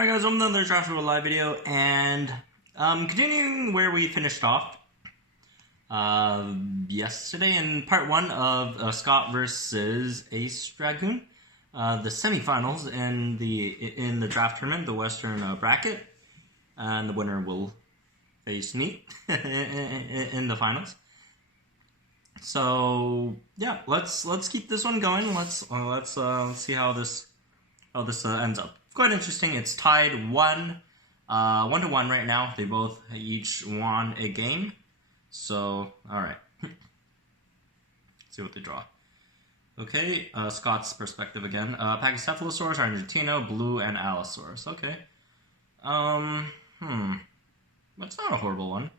Alright guys, welcome to another Jurassic live video, and continuing where we finished off yesterday in part 1 of Scott versus Ace Dragoon, the semifinals in the draft tournament, the Western bracket, and the winner will face me in the finals. So yeah, let's keep this one going. Let's see how this ends up. Quite interesting. It's tied 1-1 right now. They both each won a game. So, alright. See what they draw. Okay, Scott's perspective again. Pachycephalosaurus, Argentino, Blue, and Allosaurus. Okay. That's not a horrible one.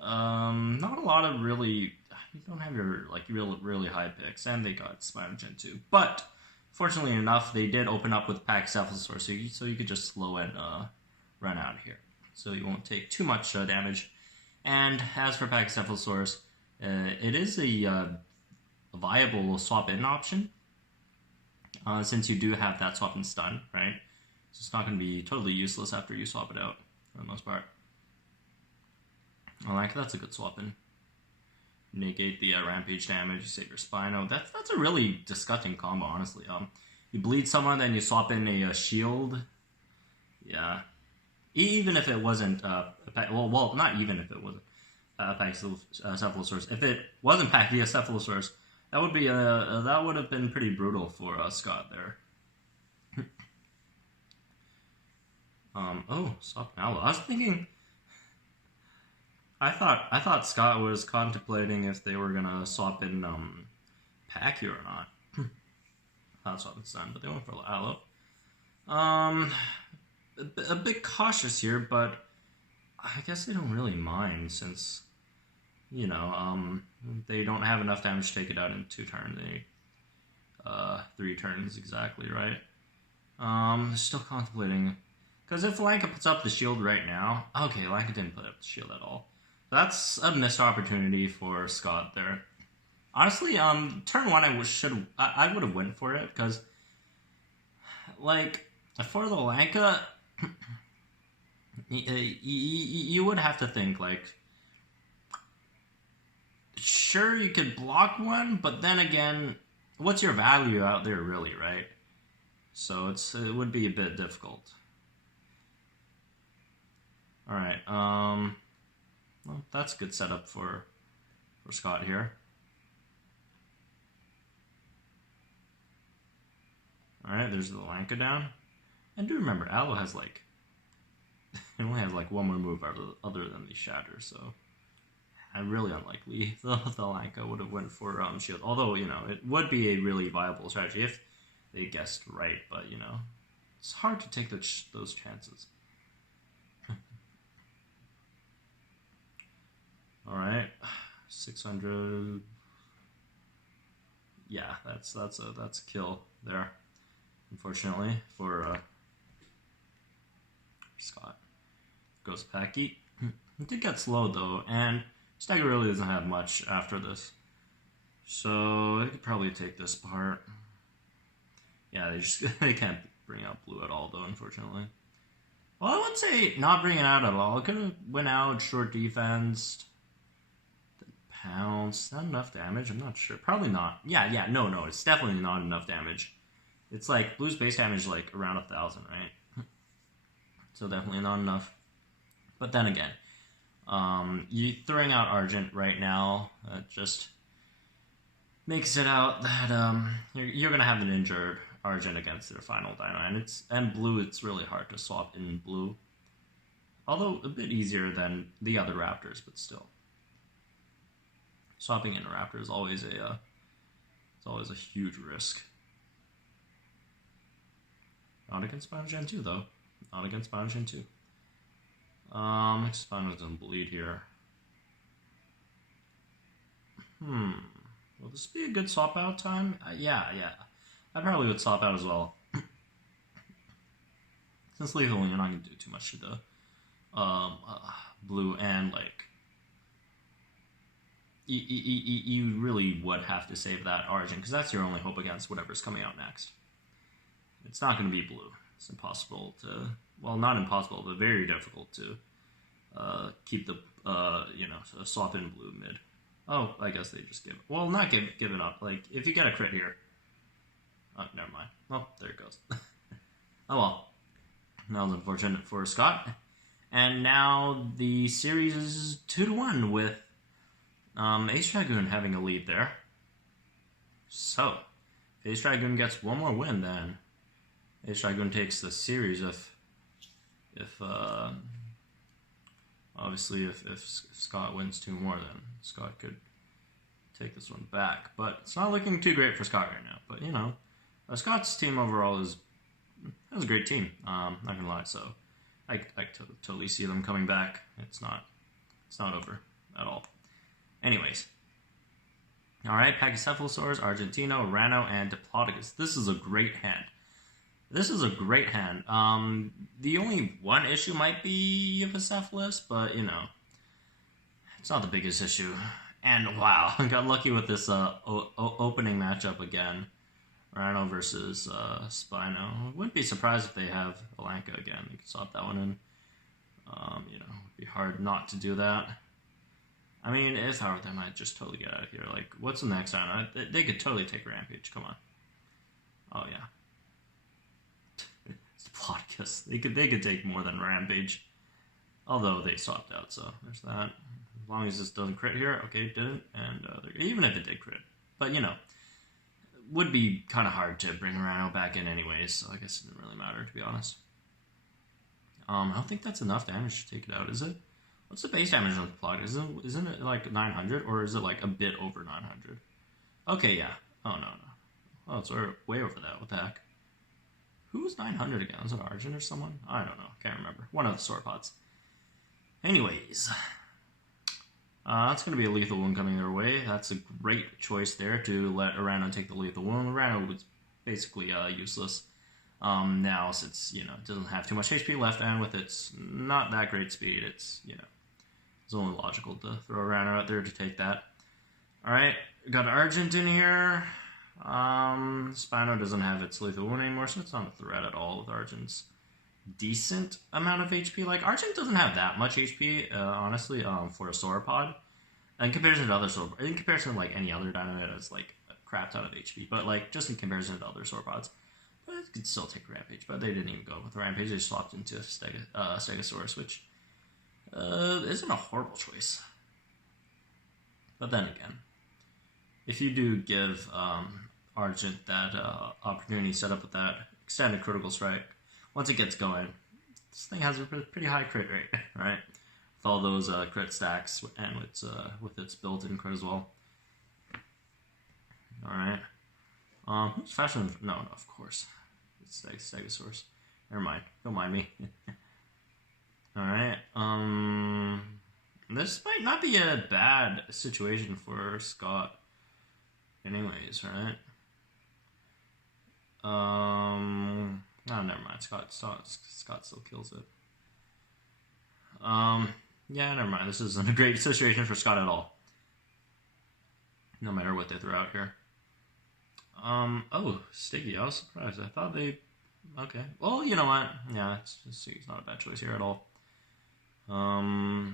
Not a lot of really... You don't have your, like, really high picks. And they got Spino Gen 2. But... fortunately enough, they did open up with Pachycephalosaurus, so you could just slow and run out of here. So you won't take too much damage. And as for Pachycephalosaurus, it is a viable swap-in option, since you do have that swap-in stun, right? So it's not going to be totally useless after you swap it out, for the most part. Alanqa, that's a good swap-in. Negate the rampage damage, you save your Spino. That's a really disgusting combo, honestly. You bleed someone, then you swap in a shield. Yeah. Even if it wasn't, well, not even if it wasn't Pachycephalosaurus. If it wasn't Pachycephalosaurus, that would have been pretty brutal for Scott there. Oh, stop now. I was thinking. I thought Scott was contemplating if they were gonna swap in Pachy or not. Not swap in Sun, but they went for Allo. A bit cautious here, but I guess they don't really mind since, you know, they don't have enough damage to take it out in 2 turns. 3 turns exactly, right? Still contemplating, because if Alanqa puts up the shield right now, okay, Alanqa didn't put up the shield at all. That's a missed opportunity for Scott there. Honestly, turn 1 I would have went for it, because, like, for the Alanqa, you would have to think, like, sure, you could block one, but then again, what's your value out there really, right? So it would be a bit difficult. Alright, well, that's a good setup for Scott here. Alright, there's the Alanqa down. And do remember, Allo has like... he only has like one more move other than the Shatter, so... really unlikely the Alanqa would have went for shield. Although, you know, it would be a really viable strategy if they guessed right, but, you know... it's hard to take those chances. Alright, 600. Yeah, that's a kill there, unfortunately, for Scott. Goes Pachy. He did get slowed though, and Stego really doesn't have much after this. So they could probably take this part. Yeah, they can't bring out Blue at all though, unfortunately. Well, I would say not bring it out at all. It could have went out, short defense. Pounce. Not enough damage? I'm not sure. Probably not. Yeah, no, it's definitely not enough damage. It's like, Blue's base damage is like around 1,000, right? So definitely not enough. But then again, you throwing out Argent right now, just makes it out that you're going to have an injured Argent against their final Dino. And Blue, it's really hard to swap in Blue. Although a bit easier than the other Raptors, but still. Swapping in a Raptor is always a huge risk. Not against Spino Gen 2 though. Not against Spino Gen 2. Spino doesn't bleed here. Will this be a good swap out time? Yeah. I probably would swap out as well. Since lethal, you're not going to do too much to the Blue, and like you really would have to save that Argent, because that's your only hope against whatever's coming out next. It's not going to be Blue. It's impossible to well, not impossible, but very difficult to keep the swap in blue mid. Oh, I guess they just give it. Well, not give it up. Like, if you get a crit here. Oh, never mind. Well, there it goes. Oh well. That was unfortunate for Scott. And now the series is 2-1 with Ace Dragoon having a lead there. So, if Ace Dragoon gets one more win, then Ace Dragoon takes the series. Obviously, if Scott wins 2 more, then Scott could take this one back. But it's not looking too great for Scott right now. But, you know, Scott's team overall is a great team. Not gonna lie. So I totally see them coming back. It's not over at all. Anyways. All right, Pachycephalosaurus, Argentino, Rano, and Diplodocus. This is a great hand. The only one issue might be Euoplocephalus, but, you know, it's not the biggest issue. And, wow, I got lucky with this opening matchup again. Rhino versus Spino. Wouldn't be surprised if they have Alanqa again. You could swap that one in. It'd be hard not to do that. I mean, if I were them, I'd just totally get out of here. Like, what's the next round? They could totally take Rampage. Come on. Oh, yeah. It's Diplodocus. They could take more than Rampage. Although they swapped out, so there's that. As long as this doesn't crit here. Okay, it didn't. And even if it did crit. But, you know, would be kind of hard to bring Rhino back in anyways, so I guess it didn't really matter, to be honest. I don't think that's enough damage to take it out, is it? What's the base damage on the plot? Isn't it like 900, or is it like a bit over 900? Okay, yeah. Oh, no. Oh, it's way over that. What the heck? Who was 900 again? Was it Argent or someone? I don't know. Can't remember. One of the sauropods. Anyways. That's going to be a lethal wound coming their way. That's a great choice there to let Ourano take the lethal wound. Ourano was basically useless. Now, since, it doesn't have too much HP left, and with its not that great speed, it's only logical to throw Ourano out there to take that. Alright, got Argent in here. Spino doesn't have its lethal wound anymore, so it's not a threat at all with Argent's decent amount of HP. Like, Argent doesn't have that much HP, honestly, for a sauropod. In comparison to other sauropods, in comparison to, like, any other dino that has, like, a crap ton of HP. But, like, just in comparison to other sauropods. But it could still take Rampage, but they didn't even go with Rampage. They swapped into Stegosaurus, which isn't a horrible choice. But then again, if you do give Argent that opportunity set up with that extended critical strike, once it gets going, this thing has a pretty high crit rate, right? With all those crit stacks and with its built-in crit as well. Alright. Who's faster than... No, of course. It's Stegosaurus. Never mind. Don't mind me. Alright. This might not be a bad situation for Scott. Anyways, right? Oh, never mind. Scott still kills it. Yeah, never mind. This isn't a great situation for Scott at all. No matter what they throw out here. Oh, Stiggy. I was surprised. I thought they... Okay. Well, you know what? Yeah, it's not a bad choice here at all. I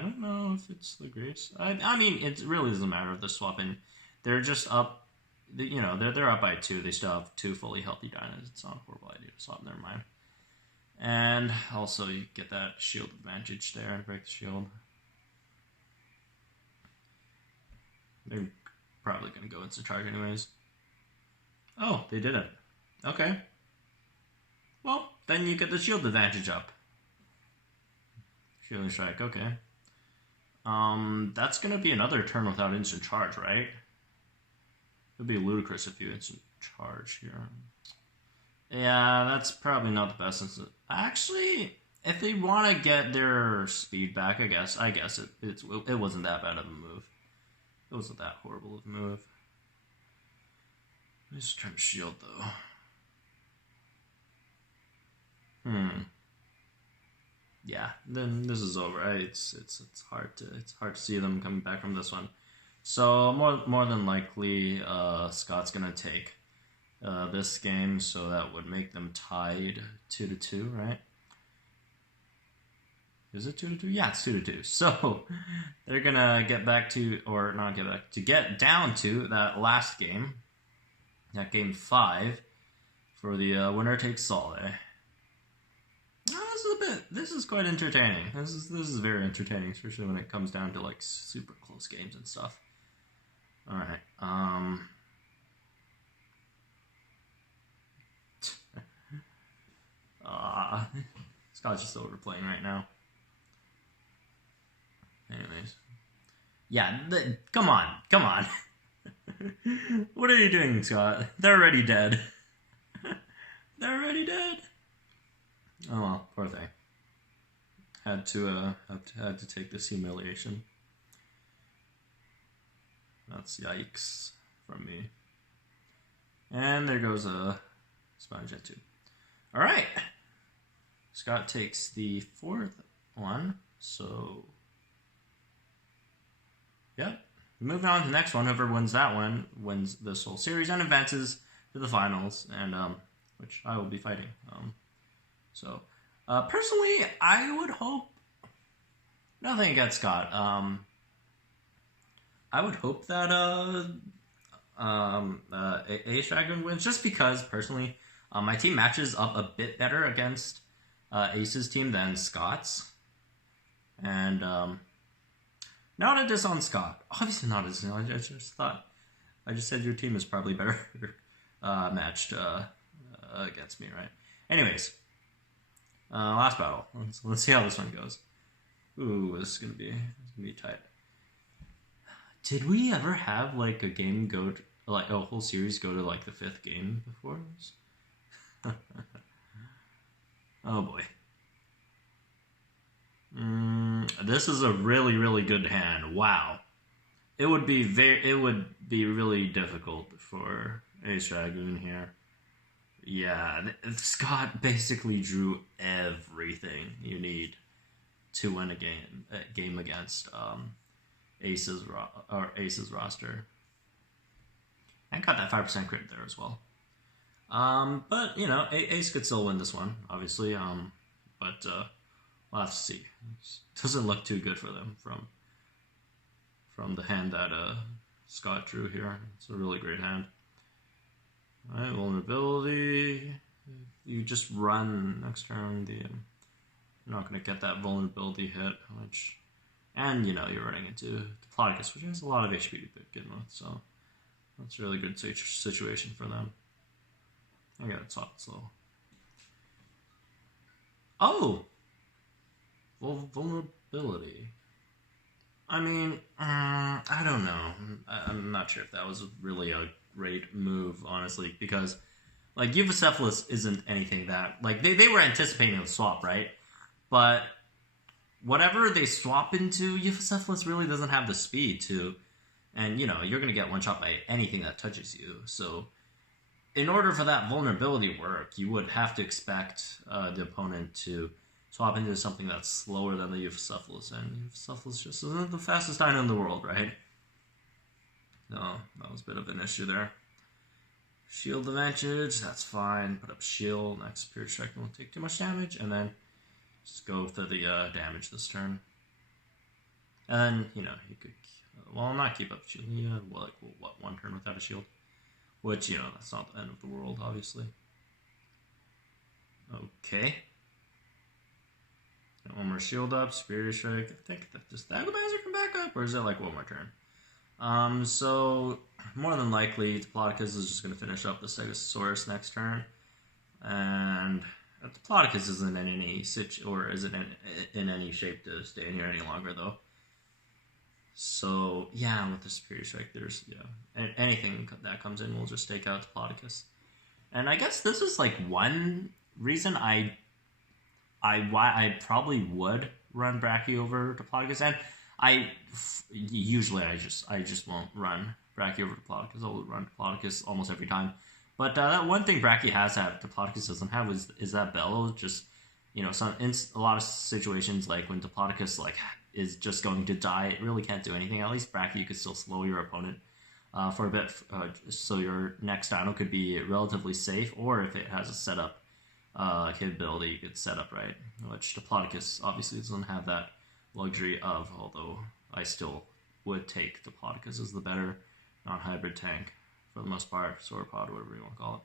don't know if it's the greatest. I mean, it really doesn't matter if they're swapping. They're just up. They're up by 2. They still have 2 fully healthy dinos. It's not a horrible idea to swap. Never mind. And also, you get that shield advantage there and break the shield. They're probably going to go instant charge anyways. Oh, they didn't. Okay. Well, then you get the shield advantage up. Shielding strike, okay. That's going to be another turn without instant charge, right? It would be ludicrous if you instant charge here. Yeah, that's probably not the best. Actually, if they want to get their speed back, I guess it wasn't that bad of a move. It wasn't that horrible of a move. Let's try to shield though. Yeah, then this is over. Right? It's hard to see them coming back from this one. So more than likely, Scott's gonna take this game, so that would make them tied 2-2, right? Is it 2-2? Yeah, it's 2-2. So they're gonna get back to, or not get back to, get down to that last game, that game 5, for the winner takes all. This is quite entertaining. This is very entertaining, especially when it comes down to like super close games and stuff. All right. Scott's just overplaying right now. Anyways. Yeah, come on. What are you doing, Scott? They're already dead. They're already dead. Oh well, poor thing. Had to take this humiliation. That's yikes from me. And there goes a Spino Gen 2. All right. Scott takes the 4th one. So, yeah. Moving on to the next one. Whoever wins that one wins this whole series and advances to the finals, and which I will be fighting. So, personally, I would hope. Nothing against Scott. I would hope that Ace Dragon wins, just because personally, my team matches up a bit better against Ace's team than Scott's, and not a diss on Scott. Obviously not a diss. I just said your team is probably better matched against me, right? Anyways, last battle. Let's see how this one goes. Ooh, this is gonna be tight. Did we ever have like a game go to, like a whole series go to like the 5th game before this? Oh boy. This is a really, really good hand. Wow. It would be really difficult for Ace Dragoon here. Yeah, Scott basically drew everything you need to win a game against Ace's roster, and got that 5% crit there as well. But you know, Ace could still win this one, obviously. But we'll have to see. It doesn't look too good for them from the hand that Scott drew here. It's a really great hand. All right, vulnerability. You just run next turn. You're not going to get that vulnerability hit, and you know you're running into Diplodocus, which has a lot of HP to begin with, so that's a really good situation for them. I got it slow. Oh! Vulnerability. I mean, I don't know. I'm not sure if that was really a great move, honestly, because, like, Euoplocephalus isn't anything that... Like, they were anticipating a swap, right? But whatever they swap into, Euoplocephalus really doesn't have the speed to... And, you know, you're going to get one-shot by anything that touches you, so... In order for that vulnerability to work, you would have to expect the opponent to swap into something that's slower than the Euoplocephalus, and Euoplocephalus just isn't the fastest dino in the world, right? No, that was a bit of an issue there. Shield advantage, that's fine. Put up shield, next Spirit Strike won't take too much damage, and then just go for the damage this turn. And then, you know, you could, well, not keep up shield. Yeah, well, like, one turn without a shield? Which, you know, that's not the end of the world, obviously. Okay. Got one more shield up, Spirit Strike. I think that does Stygimoloch come back up, or is it like one more turn? So more than likely, Diplodocus is just going to finish up the Stegosaurus next turn, and Diplodocus isn't in any isn't in any shape to stay in here any longer, though. So yeah, with the Spirit Strike, there's anything that comes in will just take out Diplodocus, and I guess this is like one reason why I probably would run Brachy over Diplodocus, and usually I just won't run Brachy over Diplodocus. I'll run Diplodocus almost every time. But that one thing Brachy has that Diplodocus doesn't have is that bellow. Just, you know, in a lot of situations, like when Diplodocus is just going to die, it really can't do anything. At least Brachy, you could still slow your opponent for a bit, so your next dino could be relatively safe, or if it has a setup capability, you could set up right, which Diplodocus obviously doesn't have that luxury of, although I still would take Diplodocus as the better non-hybrid tank for the most part, sauropod, whatever you want to call it.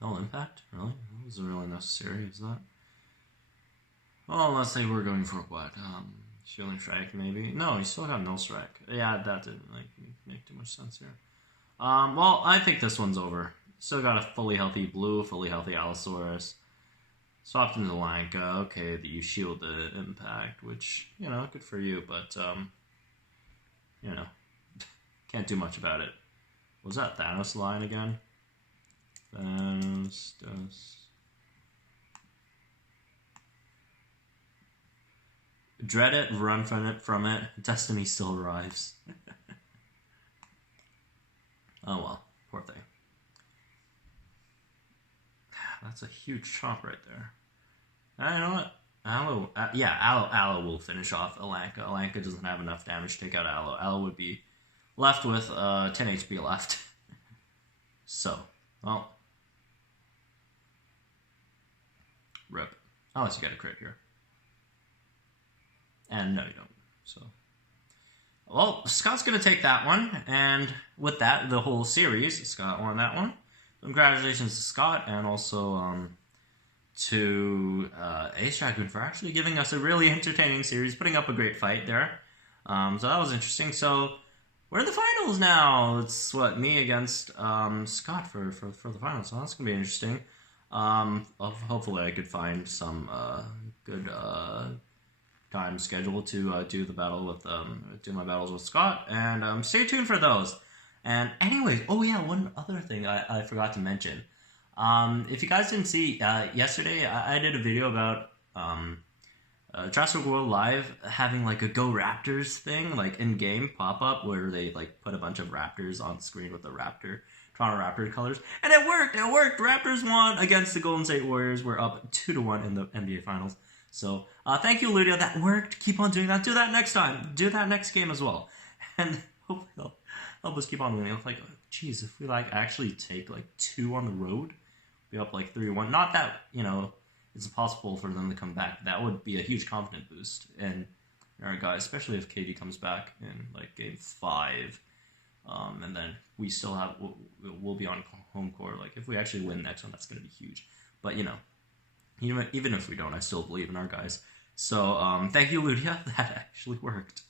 No impact? Really? That wasn't really necessary, is that? Well, unless they were going for what? Shielding Strike, maybe? No, he still got no strike. Yeah, that didn't make too much sense here. Well, I think this one's over. Still got a fully healthy blue, fully healthy Allosaurus. Swapped into Alanqa. Okay, that you shield the impact, which, you know, good for you, but, you know, can't do much about it. Was that Thanos line again? Thanos does... Dread it, run from it. Destiny still arrives. Oh well, poor thing. That's a huge chomp right there. You know what? Allo will finish off Alanqa. Alanqa doesn't have enough damage to take out Allo. Allo would be left with 10 HP left. So, well. Rip. Unless you get a crit here. And no, you don't. So, well, Scott's going to take that one. And with that, the whole series, Scott won that one. Congratulations to Scott, and also to Ace Dragoon for actually giving us a really entertaining series, putting up a great fight there. So that was interesting. So we're in the finals now. It's what, me against Scott for the finals. So that's gonna be interesting. Hopefully I could find some good time schedule to do the battle with do my battles with Scott, and stay tuned for those. And anyways, oh yeah, one other thing I forgot to mention. If you guys didn't see, yesterday I did a video about Jurassic World Live having like a Go Raptors thing, like in-game pop-up where they like put a bunch of Raptors on screen with the Toronto Raptors colors. And it worked! Raptors won against the Golden State Warriors. We're up 2-1 in the NBA Finals. So, thank you, Ludia. That worked. Keep on doing that. Do that next time. Do that next game as well. And hopefully they'll help us keep on winning. Like, geez, if we like actually take like 2 on the road, be up like 3-1. Not that, you know, it's impossible for them to come back. That would be a huge confidence boost. And our guys, especially if KD comes back in like game 5, and then we still have we'll be on home court. Like if we actually win next one, that's going to be huge. But you know, even if we don't, I still believe in our guys. So, thank you, Ludia. That actually worked.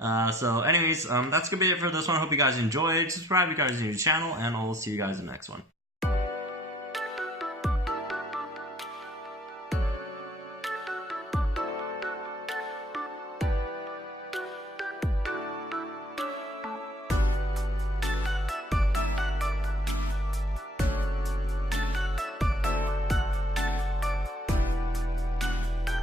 So, anyways, that's going to be it for this one. I hope you guys enjoyed. Subscribe if you guys are new to the channel, and I'll see you guys in the next one.